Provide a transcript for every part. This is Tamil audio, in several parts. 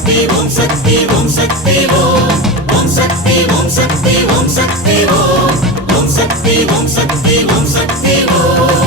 சக்தி ஓம் சக்தி ஓம் சக்தி ஓம் ஓம் சக்தி ஓம் சக்தி ஓம் சக்தி ஓம் ஓம் சக்தி ஓம் சக்தி ஓம் சக்தி ஓம்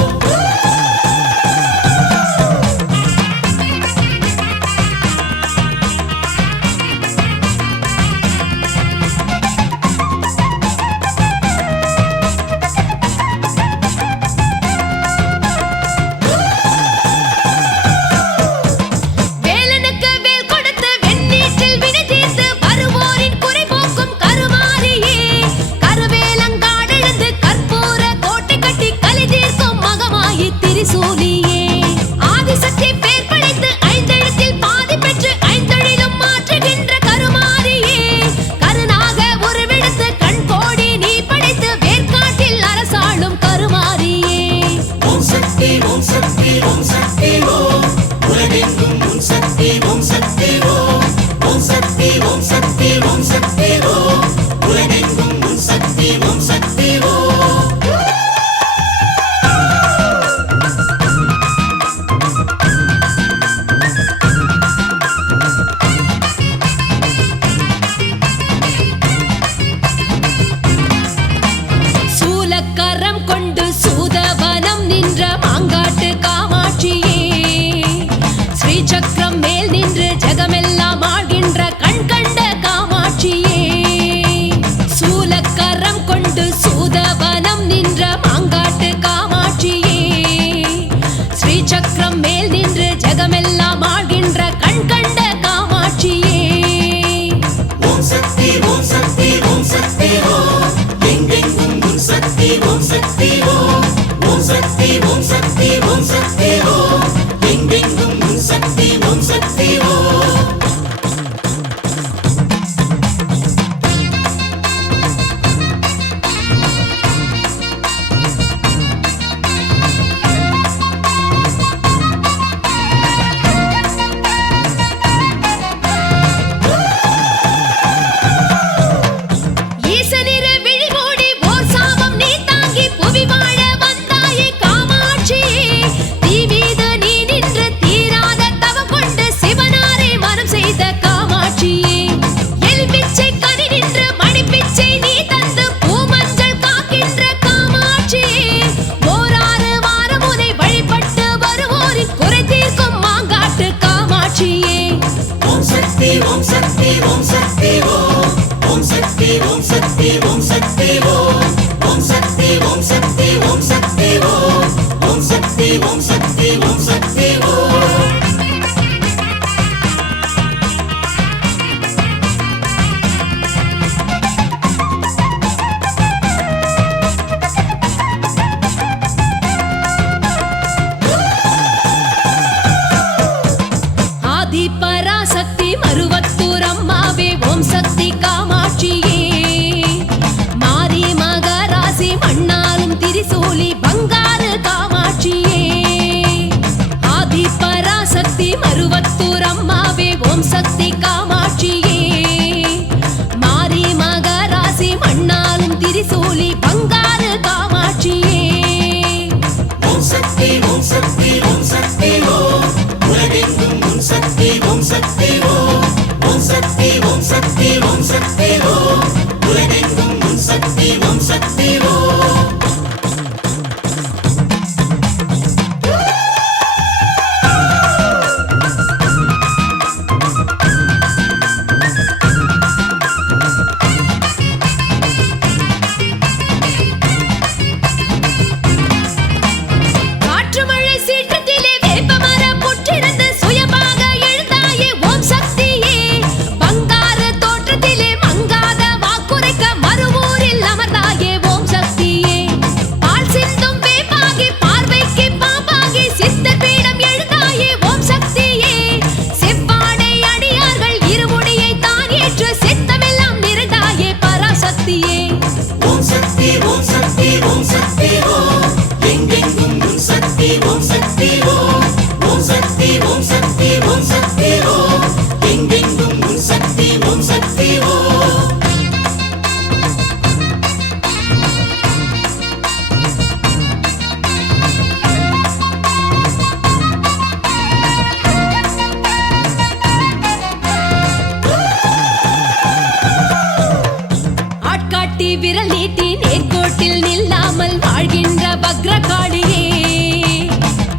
விரல் நீட்டி நேர்கோட்டில் நில்லாமல் வாழ்கின்ற பக்ரகாளியே,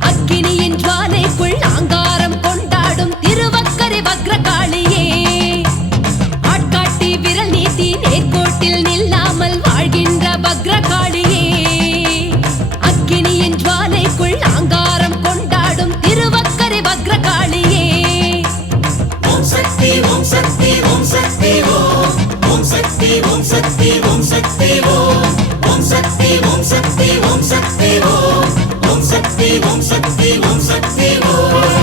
அக்கினியின் ஜுவாலைக்குள் அங்காரம் கொண்டாடும் திருவக்கரை பக்ரகாளியே, ஆட்காட்டி விரல் நீட்டி நேர்கோட்டில் நில்லாமல் வாழ்கின்ற பக்ரகாளியே, அக்கினியின் ஜுவாலைக்குள் அங்காரம் கொண்டாடும் திருவக்கரை பக்ரகாளியே. ஓம் சக்தி ஓம் சக்தி ஓம் சக்தி ஓம் ஓம் சக்தி ஓம் சக்தி ஓம் சக்தி ஓம் ஓம் சக்தி ஓம் சக்தி ஓம் சக்தி ஓம் ஓம் சக்தி ஓம் சக்தி ஓம் சக்தி ஓம்.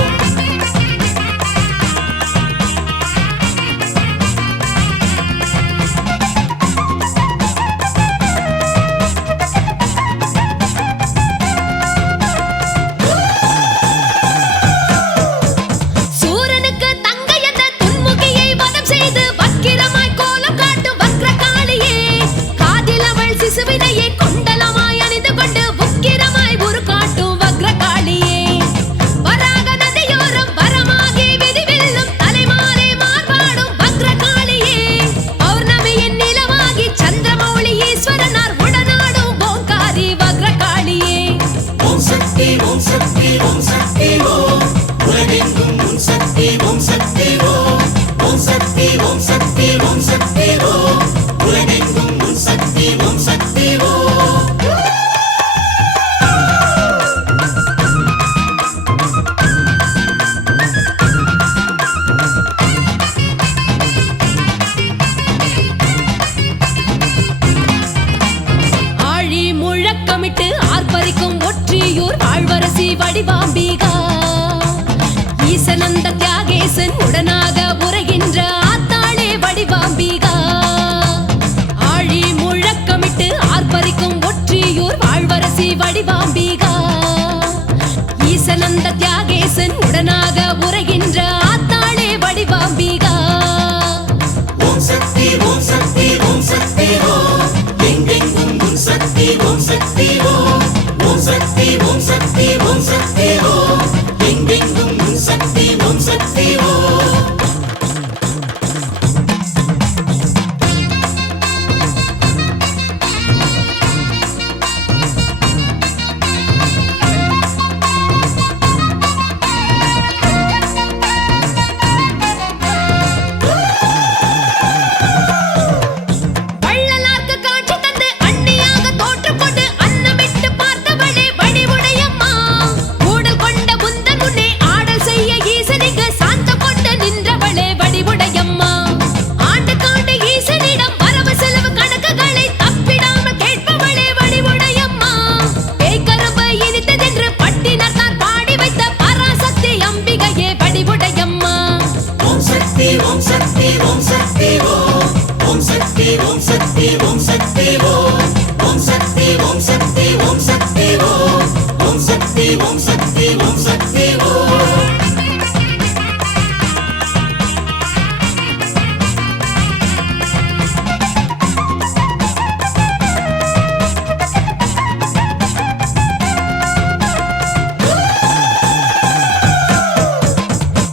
சூரனுக்கு தங்கை என்ற துன்முகியை வதம் செய்து வக்கிரமாய் கோலம் காட்டும் வக்ரகாளியே, காதில் அவள் சிசுவினையே கொண்டலமாய் அணிந்து கொண்டு உக்கிரமாய் உரு காட்டும் வக்ரகாளியே, வராக நதியோரம் வரமாகி விதிவெல்லும் தலைமாலை மார்பாடும் வக்ரகாளியே, பௌர்ணமியின் நிலவாகி சந்திரமௌழி ஈஸ்வரனார் உடனாடும் ஓங்காரி வக்ரகாளியே. ஓம் சக்தி ஓம் சக்தி ஓம் சக்தி ஓம் உலகெங்கும் உன் சக்தி ஓம் சக்தி ஓம் ஓம் சக்தி ஓம் சக்தி ஓம் சக்தி ஓம் உலகெங்கும் உன் சக்தி ஓம் சக்தி ஓம். ஆழி முழக்கமிட்டு ஆர்ப்பரிக்கும் ஒற்றியூர் ஆழ்வரசி வடிவாம்பிகா, ஈசனந்த தியாகேசன் உடனாக உரைகின்ற ஆத்தாளே வடிவாம்பிகா, ஆழி முழக்கமிட்டு ஆர்ப்பரிக்கும் ஒற்றியூர் ஆழ்வரசி வடிவாம்பிகா, ஈசனந்த தியாகேசன் உடனாக உரைகின்ற ஆத்தாளே வடிவாம்பிகா. ஓம் சக்தி ஓம் சக்தி ஓம் சக்தி ஓம் எங்கெங்கும் உன் சக்தி ஓம் சக்தி ஓம் ஓம் சக்தி ஓம் சக்தி ஓம் சக்தி ஓம் எங்கெங்கும் உன் சக்தி ஓம் சக்தி ஓம். வள்ளலார்க்கு காட்சி தந்து அண்ணியாக தோற்றுக்கொண்டு அன்னமிட்டு பார்த்தவளே வடிவுடையம்மா, ஊடல் கொண்ட முந்தன் முன்னே ஆடல் செய்ய ஈசனிக்கு சாந்தம் கொண்டு நின்றவளே வடிவுடையம்மா, ஆண்டு காண்டு ஈசனிடம் வரவு செலவு கணக்குகளை தப்பிடாமல் கேட்பவளே வடிவுடையம்மா, பேய்கரும்பு இனித்ததென்று பட்டினத்தார் பாடி வைத்த பராசக்தி அம்பிகையே வடிவுடையம்மா. ஓம் சக்தி ஓம் சக்தி ஓம் சக்தி ஓம் ஓம் சக்தி ஓம் சக்தி ஓம் சக்தி ஓம் ஓம் சக்தி ஓம் சக்தி ஓம் சக்தி ஓம் ஓம் சக்தி ஓம் சக்தி ஓம் சக்தி ஓம்.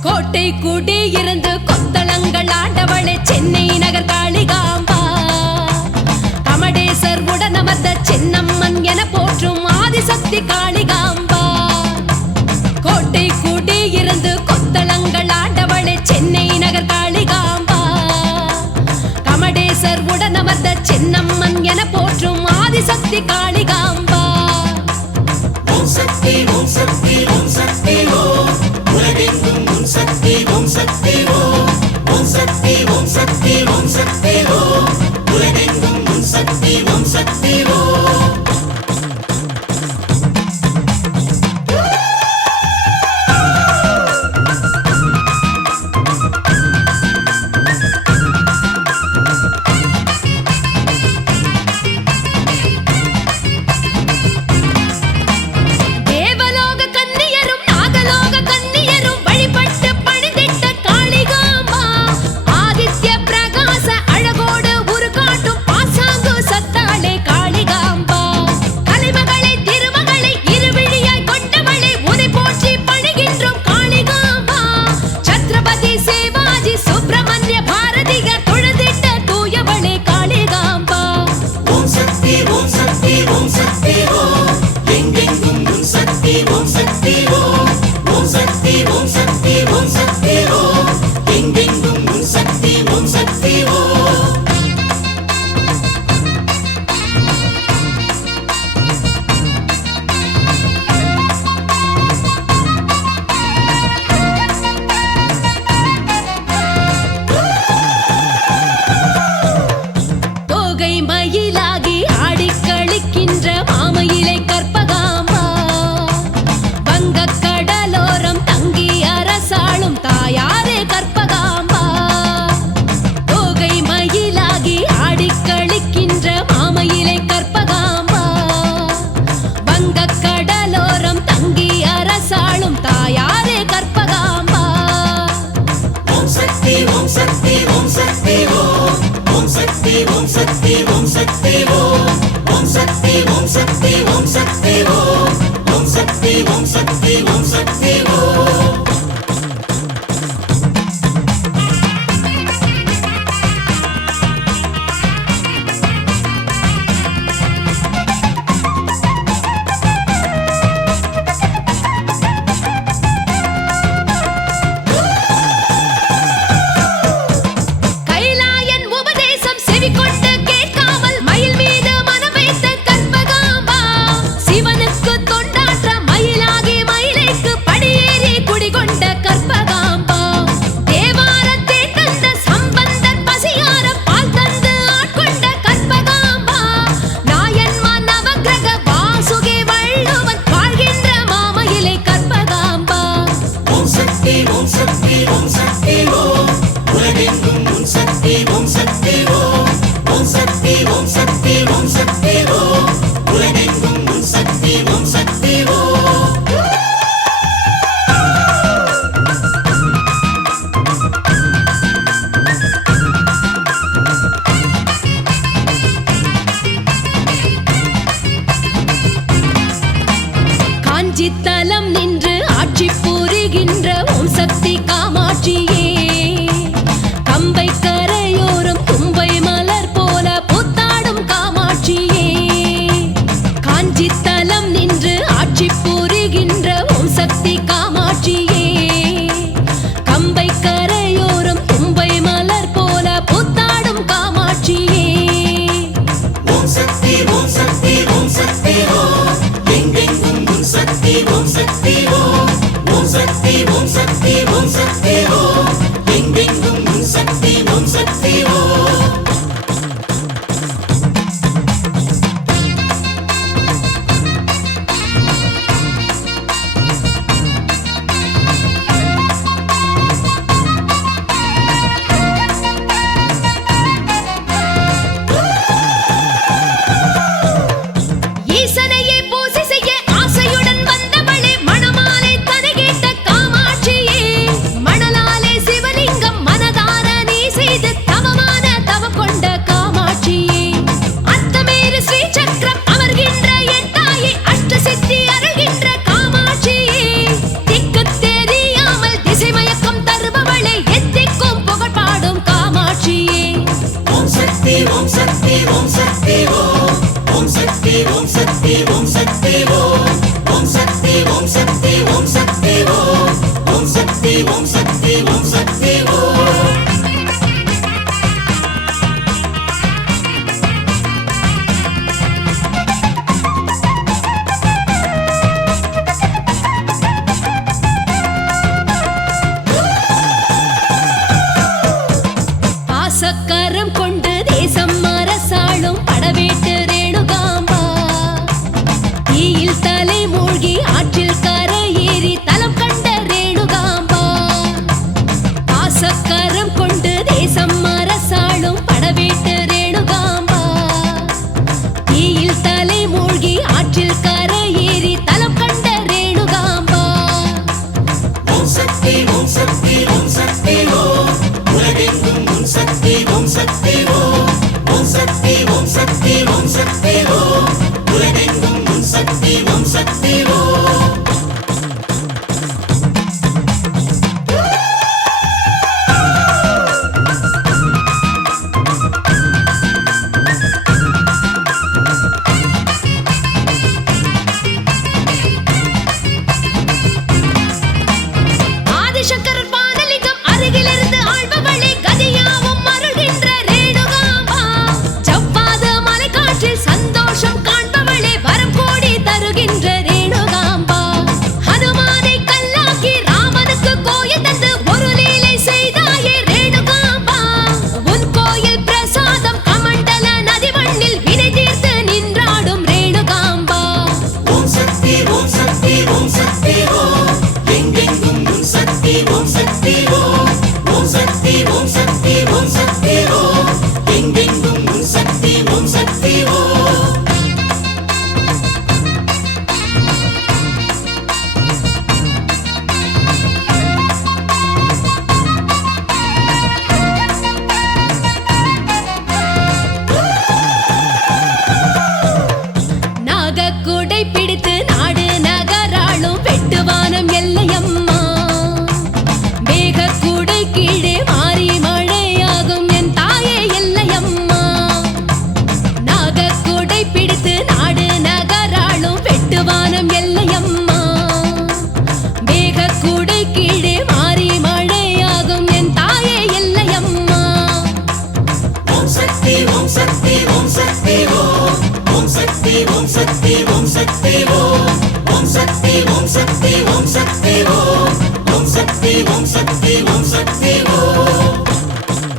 கோட்டை கூடி இருந்து கொத்தளங்கள் ஆண்டவளே சென்னை நகர் காளிகாம்பா, கமடேசர் உடனமர்ந்த சின்னம்மன் என போற்றும் ஆதிசக்தி காளிகாம்பா, கோட்டை கூடி இருந்து கொத்தளங்கள் ஆண்டவளே சென்னை நகர் காளிகாம்பா, கமடேசர் உடனமர்ந்த சின்னம்மன் என போற்றும் ஆதிசக்தி காளிகாம்பா. ஓம் சக்தி ஓம் சக்தி ஓம் சக்தி ஓம் உலகெங்கும் உன் சக்தி ஓம் சக்தி ஓம் ஓம் சக்தி ஓம் சக்தி ஓம் சக்தி ஓம் உலகெங்கும் உன் சக்தி ஓம் சக்தி ஓம். தேவலோக கன்னியரும் நாகலோக கன்னியரும் வழிபட்டு பணிந்திட்ட காளி ஓம் சக்தி ஓம் ஓம் சக்தி ஓம் சக்தி ஓம் சக்தி ஓம் ஓம் சக்தி ஓம் சக்தி ஓம் சக்தி ஓம் ஓம் சக்தி ஓம் சக்தி ஓம் சக்தி ஓம் கைலாயன் உபதேசம் செவிகொண்டு கேட்காமல் மயில் மீது மனம் வைத்த கற்பகாம்பா சிவனுக்கு தொண்டாற்ற மயிலாகி மயிலைக்கு படியேறி குடிகொண்ட கற்பகாம்பா தேவாரத்தை தந்த சம்பந்தர் பசியார பால் தந்து ஆட்கொண்ட கற்பகாம்பா நாயன்மார் நவக்கிரக வாசுகி வள்ளுவன் வாழ்கின்ற மாமயிலை கற்பகாம்பா ஓம் சக்தி ஓம் சக்தி ஓம் சக்தி ஓம் உலகெங்கும் உன் சக்தி ஓம் சக்தி ஓம் ஓம் சக்தி ஓம் சக்தி ஓம் சக்தி ஓம் உலகெங்கும் உன் சக்தி ஓம் சக்தி ஓம் காஞ்சி தலம் நின்று ஆட்சி புரிகின்ற ஓம் சக்தி காமாட்சியே கம்பை கரையோரம் தும்பை மலர் போல புத்தாடும் காமாட்சியே காஞ்சி தலம் நின்று ஆட்சி புரிகின்ற ஓம் சக்தி காமாட்சியே கம்பை கரையோரம் தும்பை மலர் போல புத்தாடும் காமாட்சியே ஓம் சக்தி ஓம் சக்தி ஓம் சக்தி ஓம் எங்கெங்கும் உன் சக்தி ஓம் சக்தி ஓம் ஓம் சக்தி ஓம் சக்தி ஓம் சக்தி ஓம் எங்கெங்கும் உன் சக்தி ஓம் சக்தி ஓம் ஈசனையே பூசை செய்ய ஆசையுடன் வந்தவளே மணமாலை தனை கேட்ட காமாட்சியே மணலாலே சிவலிங்கம் மனதார நீ செய்து தவமான தவம் கொண்ட காமாட்சியே அத்தமேறு ஸ்ரீ சக்கரம் அமர்கின்ற என் தாயே அஷ்ட சித்தி அருள்கின்ற காமாட்சியே திக்கு தெரியாமல் திசை மயக்கம் தருபவளே எத்திக்கும் புகழ் பாடும் காமாட்சியே ஓம் சக்தி ஓம் சக்தி ஓம் சக்தி ஓம் ஓம் சக்தி ஓம் சக்தி ஓம் சக்தி ஓம் ஓம் சக்தி ஓம் சக்தி ஓம் சக்தி ஓம் ஓம் சக்தி ஓம் சக்தி ஓம் சக்தி ஓம் பாசக்கரம் கொண்டு தேசம் அரசாளும் படவேட்டு ரேணுகாம்பா தீயில் தலை மூழ்கி ஆற்றில் கரையேறி தலம் கண்ட ரேணுகாம்பா பாசக்கரம் கொண்டு தேசம் அரசாளும் படவேட்டு ரேணுகாம்பா தீயில் தலை மூழ்கி ஆற்றில் கரையேறி தலம் கண்ட ரேணுகாம்பா ஓம் சக்தி ஓம் சக்தி ஓம் சக்தி ஓம் உலகெங்கும் உன் சக்தி ஓம் சக்தி ஓம் ஓம் சக்தி ஓம் சக்தி ஓம் சக்தி ஓம் உலகெங்கும் உன் சக்தி ஓம் சக்தி ஓம் ஆதிசங்கரர் பாதலிங்கம் அருகிலிருந்து ஆள்பவளே கதியாவும் அருள்கின்ற ரேணுகாம்பா ஜவ்வாத மலைக்காற்றில் சந்தோஷம் காண்பவளே வரம் கோடி தருகின்ற ரேணுகாம்பா ஹனுமானை கல்லாக்கி ராமனுக்கு கோயில் தந்து ஒரு லீலை செய்தாயே ரேணுகாம்பா உன் கோயில் பிரசாதம் கமண்டல நதி மண்ணில் வினை தீர்த்து நின்றாடும் ரேணுகாம்பா ஓம் சக்தி ஓம் சக்தி ஓம் சக்தி ஓம் எங்கெங்கும் உன் சக்தி ஓம் சக்தி ஓம் ஓம் சக்தி ஓம் சக்தி ஓம் சக்தி ஓம் எங்கெங்கும் உன் சக்தி ஓம் சக்தி ஓம் ஓம் சக்தி ஓம் சக்தி ஓம் ஓம் சக்தி ஓம் சக்தி ஓம் சக்தி ஓம் ஓம் சக்தி ஓம் சக்தி ஓம் சக்தி ஓம்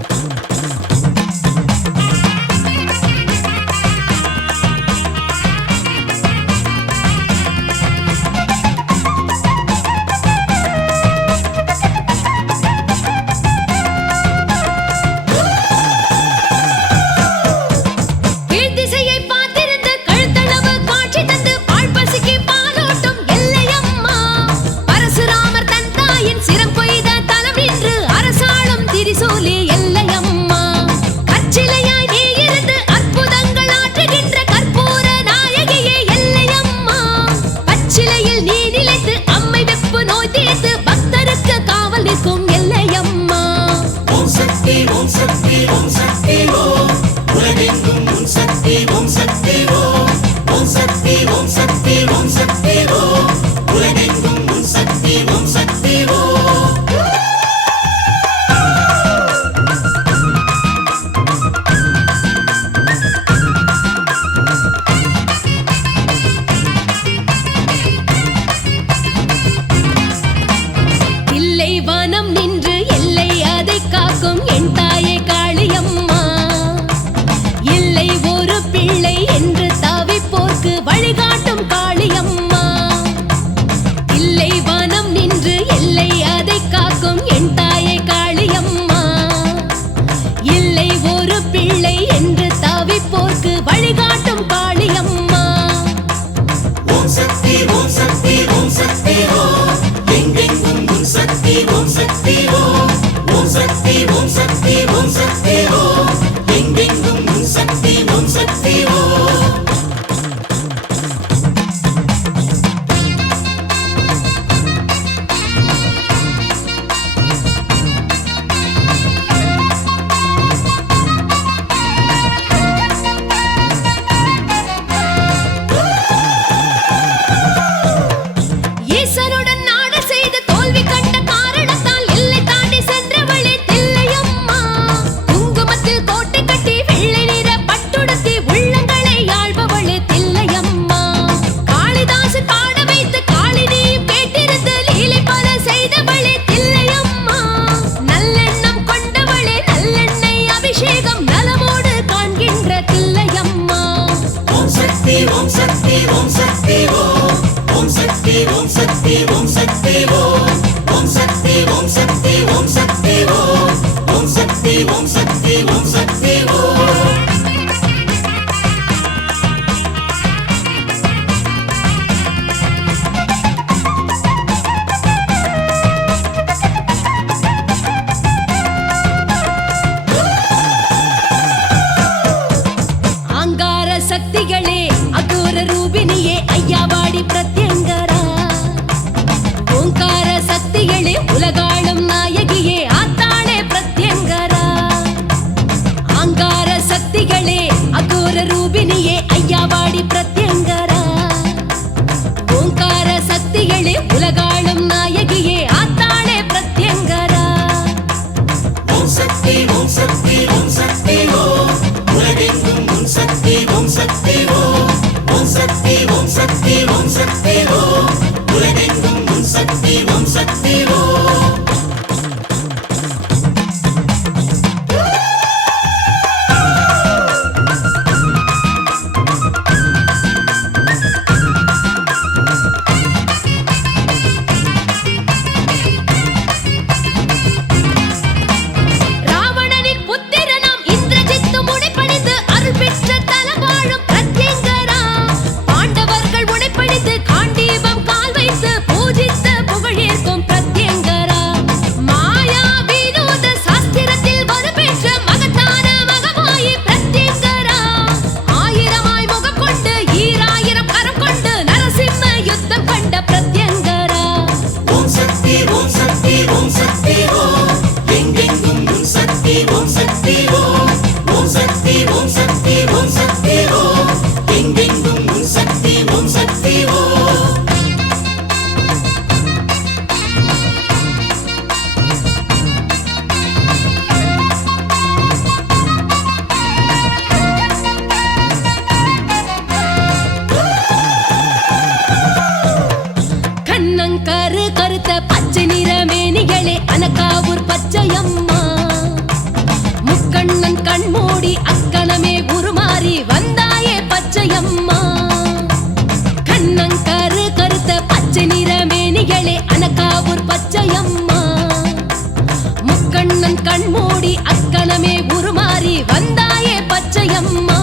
அக்கண்ணன் கண்மூடி அக்கணமே உருமாறி வந்தாயே பச்சையம்மா.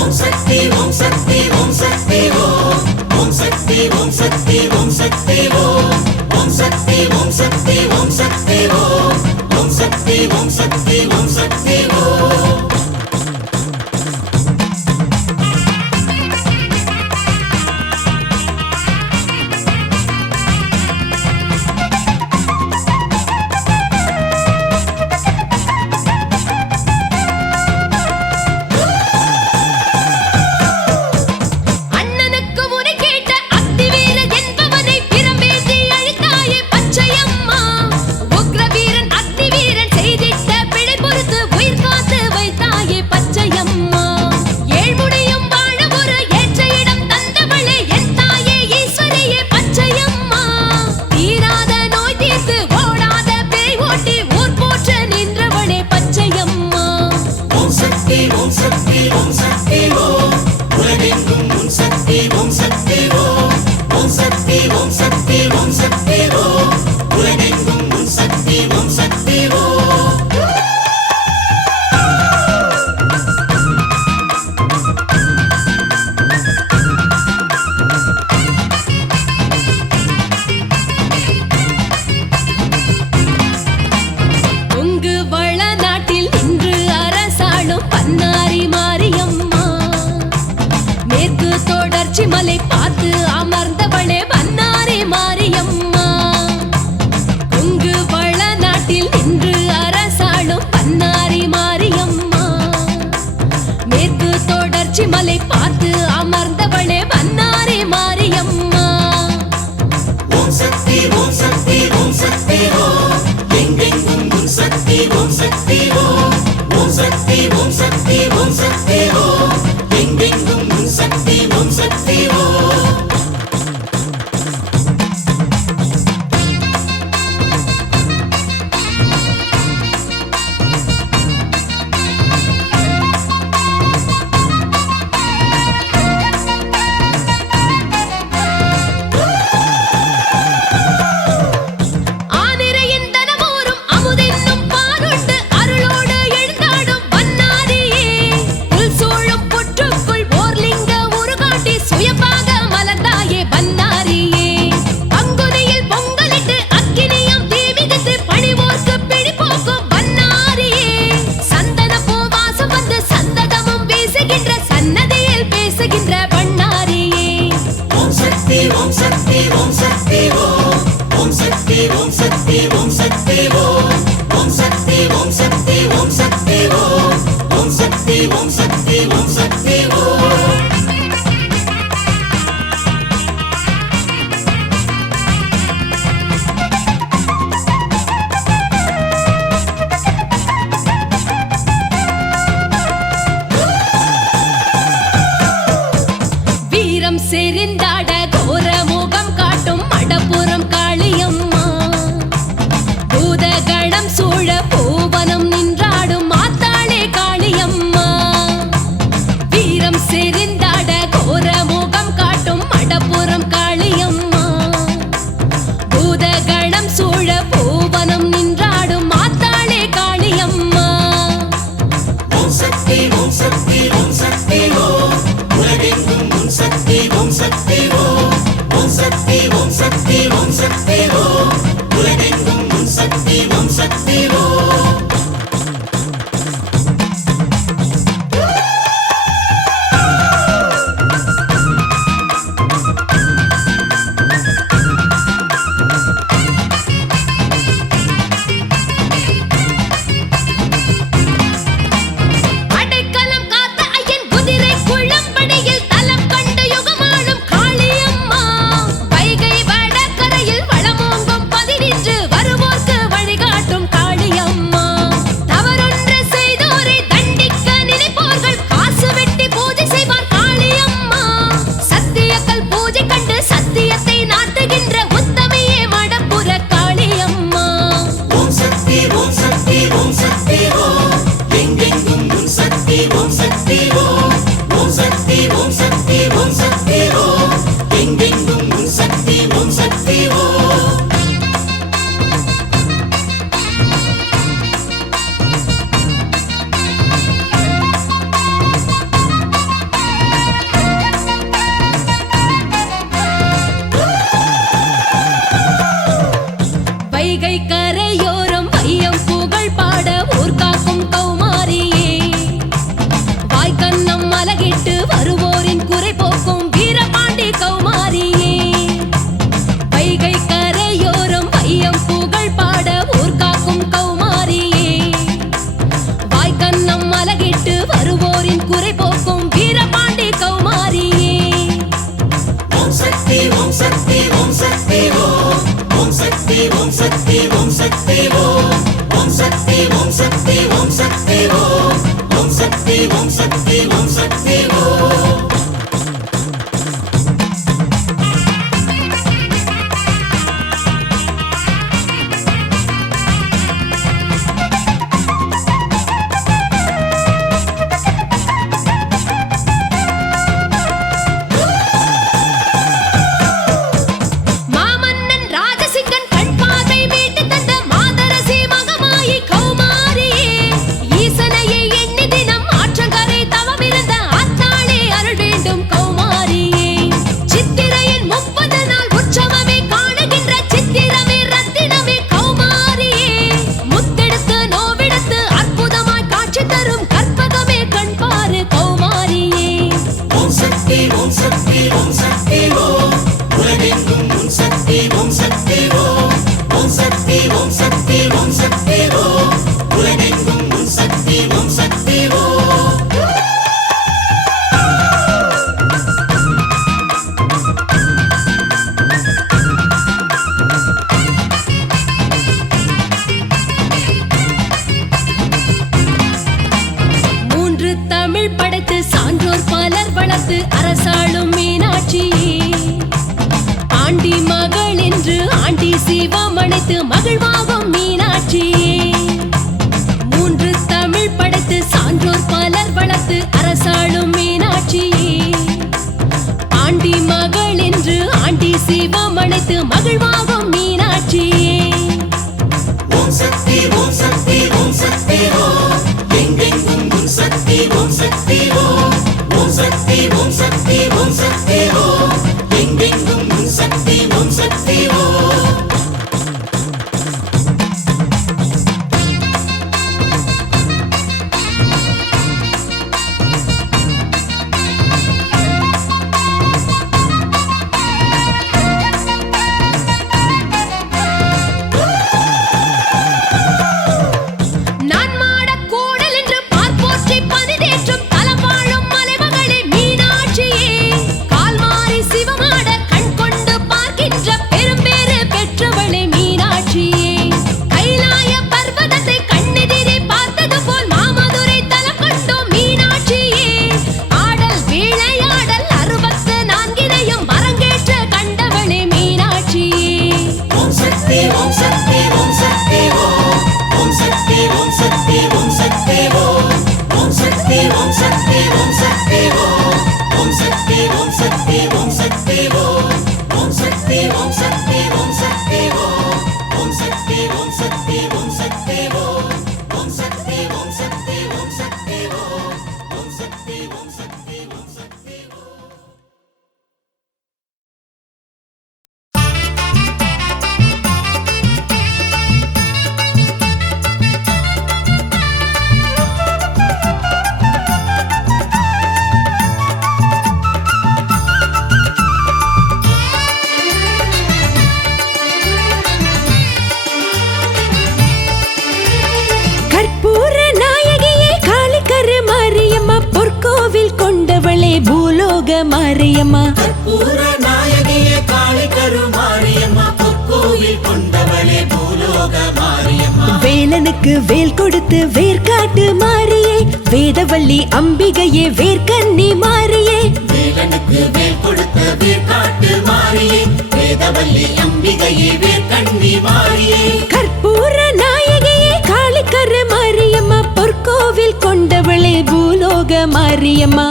ஓம் சக்தி ஓம் சக்தி ஓம் சக்தி ஓம் ஓம் சக்தி ஓம் சக்தி ஓம் சக்தி ஓம் ஓம் சக்தி ஓம் சக்தி ஓம் சக்தி ஓம் ஓம் சக்தி ஓம் சக்தி ஓம் சக்தி ஓம். அண்ணனுக்கு முறை கேட்ட அத்திவீரன் என்பவனை பிரம்பேற்றி அழித்தாயே பச்சையம்மா. உக்ரவீரன் அத்திவீரன் செய்திட்ட பிழை பொறுத்து உயிர் காத்து வைத்தாயே பச்சையம்மா. ஏழ்முடியும் வாழ ஒரு ஏற்ற இடம் தந்தவளே என் தாயே ஈஸ்வரியே பச்சையம்மா. தீராத நோய் தீர்த்து ஓடாத பேய் ஓட்டி ஊர் போற்ற நின்றவளே பச்சையம்மா. ஓம் சக்தி ஓம் சக்தி ஓம் சக்தி ஓம் உலகெங்கும் உன் சக்தி ஓம் சக்தி ஓம் ஓம் சக்தி ஓம் சக்தி ஓம் சக்தி ஓம் உலகெங்கும் உன் சக்தி ஓம் சக்தி ஓம். கொங்கு வளநாட்டில் நின்று அரசாளும் பன்னாரி மாரியம்மா. மேற்கு தொடர்ச்சி மலை பார்த்து அமர்ந்தவளே பன்னாரி மாரியம்மா. கொங்கு வளநாட்டில் நின்று அரசாளும் பன்னாரி மாரியம்மா. மேற்கு தொடர்ச்சி மலை பார்த்து அமர்ந்தவளே பன்னாரி மாரியம்மா. ஓம் சக்தி ஓம் சக்தி ஓம் சக்தி ஓம் எங்கெங்கும் உன் சக்தி ஓம் சக்தி ஓம் ஓம் சக்தி ஓம் சக்தி ஓம் சக்தி ஓம் எங்கெங்கும் உன் சக்தி ஓம் சக்தி ஓம். ஆனிரையின் தனமோரும் அமுதென்னும் பாலுண்டு அருளோடு எழுந்தாடும் பன்னாரியே. புல் சூழும் புற்றுக்குள் போர்லிங்க உருகாட்டி சுயமாக மலர்ந்தாயே பன்னாரியே. பங்குனியில் பொங்கலிட்டு அக்கினியம் தீமிதித்து பணிவோர்க்கு பிடிப்போக்கும் பன்னாரியே. சந்தன பூவாசம் வந்து சந்ததமும் வீசுகின்ற சன்னதியில் பேசுகின்ற பன்னாரியே. ஓம் சக்தி ஓம் சக்தி ஓம் சக்தி ஓம் ஓம் சக்தி ஓம் சக்தி ஓம் சக்தி ஓம் ஓம் சக்தி ஓம் சக்தி ஓம் சக்தி ஓம் ஓம் சக்தி ஓம் சக்தி ஓம் சக்தி ஓம். வீரம் செறிந்தாட கோர முகம் காட்டும் மடப்புறம் காளியம்மா. பூதகணம் சூழ பூவனம் நின்றாடும் மாத்தாளே காளியம்மா. வீரம் செறிந்தாட கோர முகம் காட்டும் மடப்புறம் காளியம்மா. பூதகணம் சூழ பூவனம் நின்றாடும் மாத்தாளே காளியம்மா. ஓம் சக்தி ஓம் சக்தி ஓம் சக்தி ஓம் உலகெங்கும் உன் சக்தி ஓம் சக்தி ஓம் ஓம் சக்தி ஓம் சக்தி ஓம் சக்தி ஓம் உலகெங்கும் உன் சக்தி ஓம் சக்தி ஓம். அடைக்கலம் காத்த ஐயன் குதிரை குள்ளம்படியில் தலம் கண்டு யுகமானும் காளியம்மா. வைகை வடகரையில் வளமோங்கும் பதினின்று வருவோர்க்கு வழிகாட்டும் காளியம்மா. தவறொன்று செய்தோரை தண்டிக்க நினைப்போர்கள் காசு வெட்டி பூஜை செய்வார் காளியம்மா. சத்தியக்கல் பூஜை கண்டு சத்தியத்தை நாட்டுகின்ற உத்தமையே மடப்புற காளியம்மா. ஓம் சக்தி ஓம் சக்தி ஓம் சக்தி ஓம் எங்கெங்கும் உன் சக்தி ஓம் சக்தி ஓம் ஓம் சக்தி ஓம் சக்தி ஓம் சக்தி ஓம் எங்கெங்கும் உன் சக்தி ஓம் சக்தி ஓம். சக்தி ஓம் சக்தி ஓம் சக்தி ஓம் ஓம் சக்தி ஓம் சக்தி ஓம் சக்தி ஓம் ஓம் சக்தி ஓம் சக்தி ஓம் சக்தி ஓம் மாமன்னன் ராஜசிங்கன் கண் பார்வை மீட்டு தந்த மாதரசி மகமாயி கௌமாரியே ஈசனையே எண்ணி தினம் ஆற்றங்கரை தவமிருந்த ஆத்தாளே அருள் வேண்டும் கௌமாரியே சித்திரையின் 30 நாள் உற்சவமே காணுகின்ற சித்திரமே ரத்தினமே கௌமாரியே முத்தெடுத்து நோவெடுத்து அற்புதமாய் காட்சி தரும் கற்பகமே கண் பாரு கௌமாரியே ஓம் சக்தி ஓம் சக்தி ஓம் சக்தி ஓம் உலகெங்கும் உன் சக்தி ஓம் சக்தி ஓம் ஓம் சக்தி ஓம் சக்தி ஓம் சக்தி ஓம் உலகெங்கும் உன் சக்தி ஓம் சக்தி ஓம் மூன்று தமிழ் படைத்து சான்றோர் பலர் வளர்த்து அரசாளும் மீனாட்சியே ஆண்டி மகள் என்று ஆண்டி சிவம் அணைத்து மகிழ்வாகும் மீனாட்சியே மூன்று தமிழ் படைத்து சான்றோர் பலர் வளர்த்து அரசாளும் மீனாட்சியே ஆண்டி மகள் என்று ஆண்டி சிவம் அணைத்து மகிழ்வாகும் மீனாட்சியே ஓம் சக்தி ஓம் சக்தி ஓம் சக்தி ஓம் எங்கெங்கும் உன் சக்தி ஓம் சக்தி ஓம் ஓம் சக்தி ஓம் சக்தி ஓம் சக்தி ஓம் எங்கெங்கும் உன் சக்தி ஓம் சக்தி ஓம் நான் மாடக் கூடல் என்று பார்ப்போற்றி பனிதேற்றும் தலம் வாழும் மலைமகளே மீனாட்சியே கால் மாறி சிவமாட கண் கொண்டு பார்க்கின்ற பெரும்பேறு பெற்றவளே மீனாட்சியே கைலாய பர்வதத்தை கண்ணெதிரே பார்த்தது போல் மாமதுரை தலம் கொண்டோம் மீனாட்சியே ஆடல் விளையாடல் 64 வரங்கேற்ற கண்டவளே மீனாட்சியே ஓம் சக்தி ஓம் சக்தி ஓம் சக்தி ஓம் ஓம் சக்தி ஓம் சக்தி ஓம் சக்தி ஓம் ஓம் சக்தி ஓம் சக்தி ஓம் சக்தி ஓம் ஓம் சக்தி ஓம் சக்தி ஓம் சக்தி ஓம் ஓம் சக்தி ஓம் சக்தி ஓம் சக்தி ஓம் ஓம் சக்தி ஓம் சக்தி ஓம் சக்தி ஓம் ஓம் சக்தி ஓம் சக்தி ஓம் சக்தி ஓம் ஓம் சக்தி ஓம் சக்தி ஓம் சக்தி ஓம் கற்பூர நாயகியே காளிக்கரு மாரியம்மா பொற்கோவில் கொண்டவளே பூலோக மாரியம்மா கற்பூர நாயகியே காளி கருமாரியம்மா பொற்கோவில் கொண்டவளே பூலோக மாரியம்மா வேலனுக்கு வேல் கொடுத்து வேர்காட்டு மாரியே வேதவள்ளி அம்பிகையே வேர்க்கன்னி மாரியே வேலனுக்கு வேல் கொடுத்த வேர்காட்டு மாரியே வேதவல்லி அம்பிகையே வேர்க்கண்ணி மாரியே கற்பூர நாயகியே காளிக்கரு மாரியம்மா பொற்கோவில் கொண்டவளே பூலோக மாரியம்மா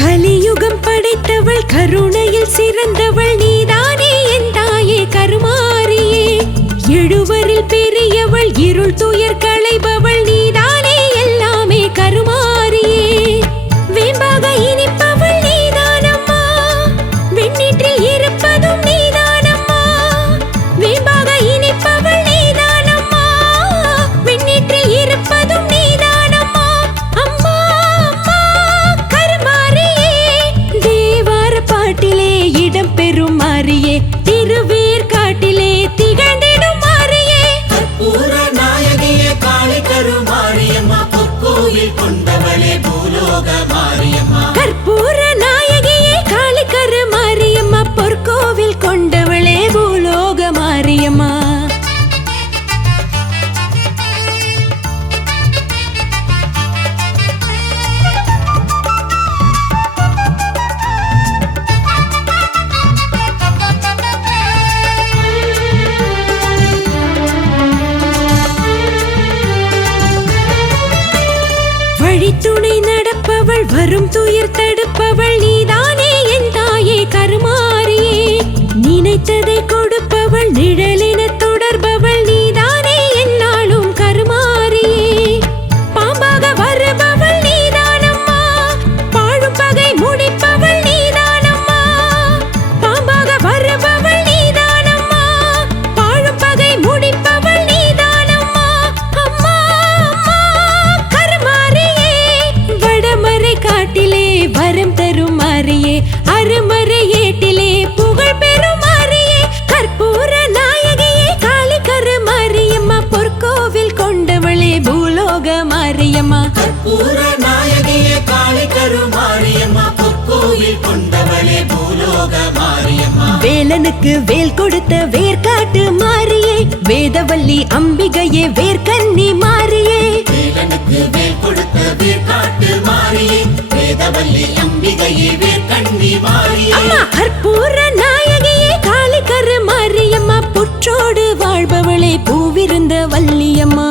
கலியுகம் படைத்தவள் கருணையில் சிறந்தவள் நீதானே என் தாயே கருமாரியே எழுவரில் பெரியவள் இருள் துயர் களைபவள் நீதானே எல்லாமே கருமாரியே வேம்பாக இனிப்பவள் நீதானம்மா வெண்ணீற்றில் இருப்பதும் நீதானம்மா வேம்பாக இனிப்பவள் நீதானம்மா வெண்ணீற்றில் இருப்பதும் நீதானம்மா அம்மா அம்மா கருமாரியே தேவார வரும் துயர் தடுப்பவள் நீதானே என் தாயே கருமாரியே. நினைத்ததை கொடுப்பவள் நிழலின தொடர்பவள் நீதானே என்னாலும் கருமாரியே. பாம்பாக வருபவள் நீதானம்மா, பாழும் பகை முடிப்பவள் நீதானம்மா. பாம்பாக வருபவள் நீதானம்மா, பாழும் பகை முடிப்பவள் நீதானம்மா. அம்மா அம்மா கருமாரியே, வடமறை காட்டிலே வரம் தரும் மாரியே, அருமறை ஏட்டிலே புகழ் பெறும் மாரியே. கற்பூர நாயகியே காளி கருமாரியம்மா, பொற்கோவில் கொண்டவளே பூலோக மாரியம்மா. கற்பூர நாயகியே காளி கருமாரியம்மா, பொற்கோவில் கொண்டவளே பூலோக மாரியம்மா. வேலனுக்கு வேல் கொடுத்த வேர்காட்டு மாரியே, வேதவல்லி அம்பிகையே வேர்க்கன்னி மாரியே. வேலனுக்கு வேல் கொடுத்த வேர்காட்டு மாரியே, வேதவல்லி அம்பிகையே வேர்க்கண்ணி மாரியே. அம்மா கற்பூர நாயகியே காளி கருமாரியம்மா, புற்றோடு வாழ்பவளே பூவிருந்த வள்ளியம்மா.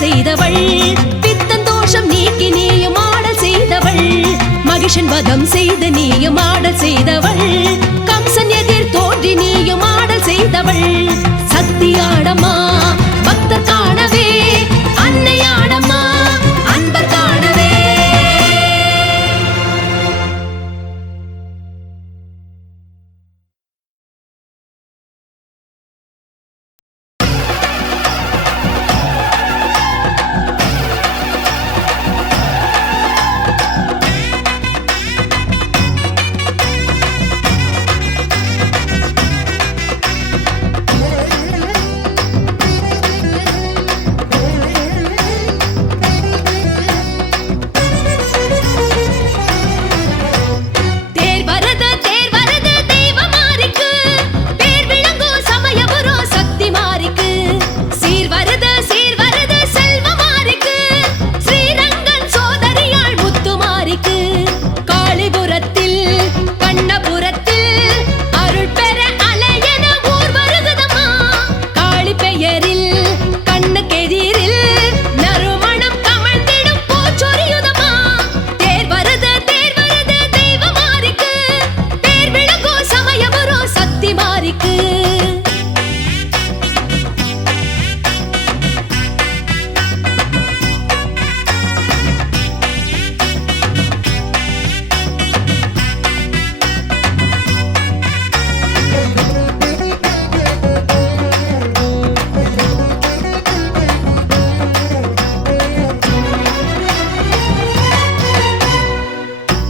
செய்தவள், பித்தந்தோஷம் நீக்கி நீயும் ஆடல் செய்தவள், மகிழ்ச்சி மகிஷன் வதம் செய்து நீயும் ஆடல் செய்தவள், கம்சன் எதிர் தோன்றி நீயும் ஆடல் செய்தவள். சக்தியாடம்மா பக்தர் காணவே, அன்னையாடம்மா அன்பர் காணவே.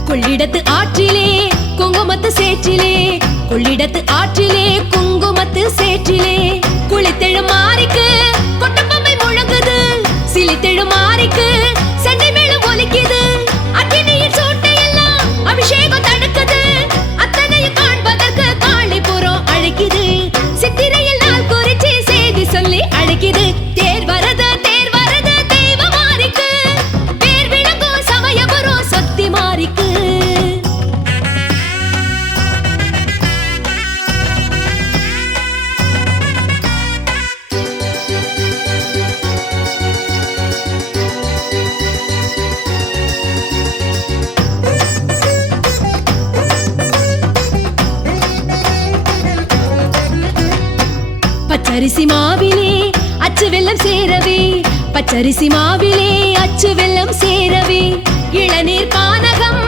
கொள்ளிடத்து ஆற்றிலே குங்குமத்து சேற்றிலே, கொள்ளிடத்து ஆற்றிலே குங்குமத்து சேற்றிலே, குளித்தெழும் மாறிக்கு கொட்டப்பம்பை முழங்குது, சிலித்தெழும் மாறிக்கு செண்டை மேளம் ஒலிக்குது. அக்கினியின் சூட்டையெல்லாம் அபிஷேகம் தடுக்குது, அத்தனையும் காண்பதற்கு காளிபுரம் அழைக்குது. சித்திரையில் நாள் குறிச்சி செய்தி சொல்லி அழைக்குது. தேர் வரது தேர் வரது தெய்வ மாறிக்கு, பேர் விளங்கும் சமயபுரம் சக்தி மாறிக்கு. பச்சரிசி மாவிலே அச்சு வெல்லம் சேரவே, பச்சரிசி மாவிலே அச்சு வெல்லம் சேரவே, இளநீர் பானகம்